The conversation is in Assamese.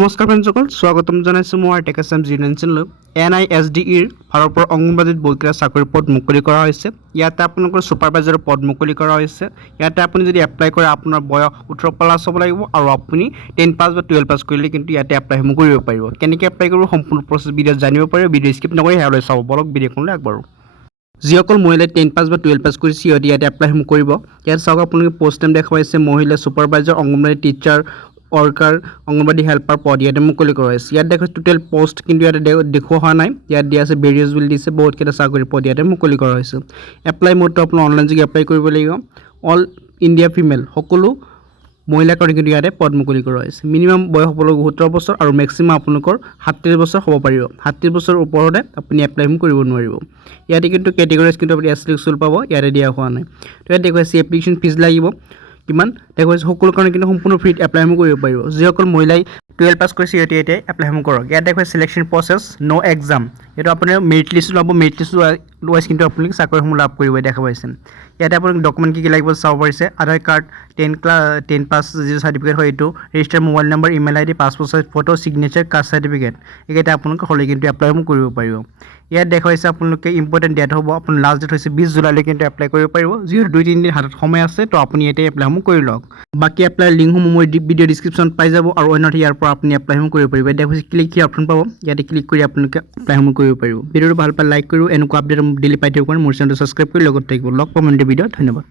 নমস্কাৰ ফ্ৰেণ্ডসকল, স্বাগতম জনাইছোঁ মই টেকেচাম জিনেন চেনেললৈ। NISDEৰ ফালৰ পৰা অংগনবাড়ীত বহুতকেইটা চাকৰিৰ পদ মুকলি কৰা হৈছে। ইয়াতে আপোনালোকৰ ছুপাৰভাইজাৰৰ পদ মুকলি কৰা হৈছে। ইয়াতে আপুনি যদি এপ্লাই কৰে আপোনাৰ বয়স 18+ হ'ব লাগিব আৰু আপুনি 10 পাছ বা 12 পাছ কৰিলে কিন্তু ইয়াতে এপ্লাইসমূহ কৰিব পাৰিব। কেনেকৈ এপ্লাই কৰিব সম্পূৰ্ণ প্ৰচেছ ভিডিঅ'ত জানিব পাৰিব। ভিডিঅ' স্কিপ নকৰি হেয়ালৈ চাব। বলক ভিডিঅ'খনলৈ আগবাঢ়ো। যিসকল মহিলাই 10 পাছ বা 12 পাছ কৰিছে সিহঁতে ইয়াতে এপ্লাইসমূহ কৰিব। ইয়াত চাওক আপোনালোকে পোষ্ট নেম দেখা পাইছে মহিলা supervisor, anganwadi teacher, worker, anganwadi helper পদ ইয়াতে মুকলি কৰা হৈছে। ইয়াত দেখা টোটেল পোষ্ট কিন্তু ইয়াতে দেখুওৱা হোৱা নাই। ইয়াত দিয়া আছে ভেৰিয়াছ বুলি দিছে, বহুতকেইটা চাকৰি পদ ইয়াতে মুকলি কৰা হৈছে। এপ্লাই মোডটো আপোনাৰ অনলাইন যোগে এপ্লাই কৰিব লাগিব। অল ইণ্ডিয়া ফিমেল সকলো মহিলাৰ কাৰণে কিন্তু ইয়াতে পদ মুকলি কৰা হৈছে। মিনিমাম বয়স হ'ব লাগিব 17 বছৰ আৰু মেক্সিমাম আপোনালোকৰ 37 বছৰ হ'ব পাৰিব। 37 বছৰৰ ওপৰতে আপুনি এপ্লাইসমূহ কৰিব নোৱাৰিব। ইয়াতে কিন্তু কেটেগৰীজ কিন্তু আপুনি এছলিক্সুল পাব, ইয়াতে দিয়া হোৱা নাই। তো ইয়াত দেখুৱাইছে এপ্লিকেশ্যন ফিজ লাগিব কিমান দেখুৱাইছে, সকলো কাৰণে কিন্তু সম্পূৰ্ণ ফ্ৰীত এপ্লাইসমূহ কৰিব পাৰিব। যিসকল মহিলাই 12 পাছ কৰিছে সিহঁতে এতিয়া এপ্লাইসমূহ কৰক। ইয়াত দেখুৱাইছে চিলেকশ্যন প্ৰচেছ, ন' এক্সাম। এইটো আপোনাৰ মেৰিট লিষ্ট ল'ব, মেৰিট লিষ্ট ৱাইজ কিন্তু আপুনি চাকৰিসমূহ লাভ কৰিব দেখা পাইছে। ইয়াতে আপোনাক ডকুমেণ্ট কি লাগিব চাব পাৰিছে। আধাৰ কাৰ্ড, 10 পাছ যিটো চাৰ্টিফিকেট হয় এইটো, register mobile number, email ID, passport size photo, signature, caste certificate এইকেইটা আপোনালোকে হ'লে কিন্তু এপ্লাইসমূহ কৰিব পাৰিব। ইয়াত দেখুৱাইছে আপোনালোকে ইম্পৰ্টেণ্ট ডেট হ'ব, আপোনাৰ লাষ্ট ডেট হৈছে 20 জুলাইলৈ কিন্তু এপ্লাই কৰিব পাৰিব। যিহেতু 2-3 দিন হাতত সময় আছে, তো আপুনি ইয়াতে এপ্লাইসমূহ কৰি লওক। বাকী এপ্লাইৰ লিংকসমূহ মই ভিডিঅ' ডিছক্ৰিপশ্যনত পাই যাব আৰু অন্যথা ইয়াৰ পৰা আপুনি এপ্লাইসমূহ কৰিব পাৰিব। এতিয়া হৈছে ক্লিক হিয়াৰ অপশ্যন পাব, ইয়াতে ক্লিক কৰি আপোনালোকে এপ্লাইসমূহ কৰিব পাৰিব। ভিডিঅ'টো ভাল পালে লাইক কৰিব, এনেকুৱা আপডেট ডেইলি পাই থাকিব কাৰণে মোৰ চেনেলটো ছাবস্ক্ৰাইব কৰি লগত থাকিব। লগ পাম ভিডিঅ'। ধন্যবাদ।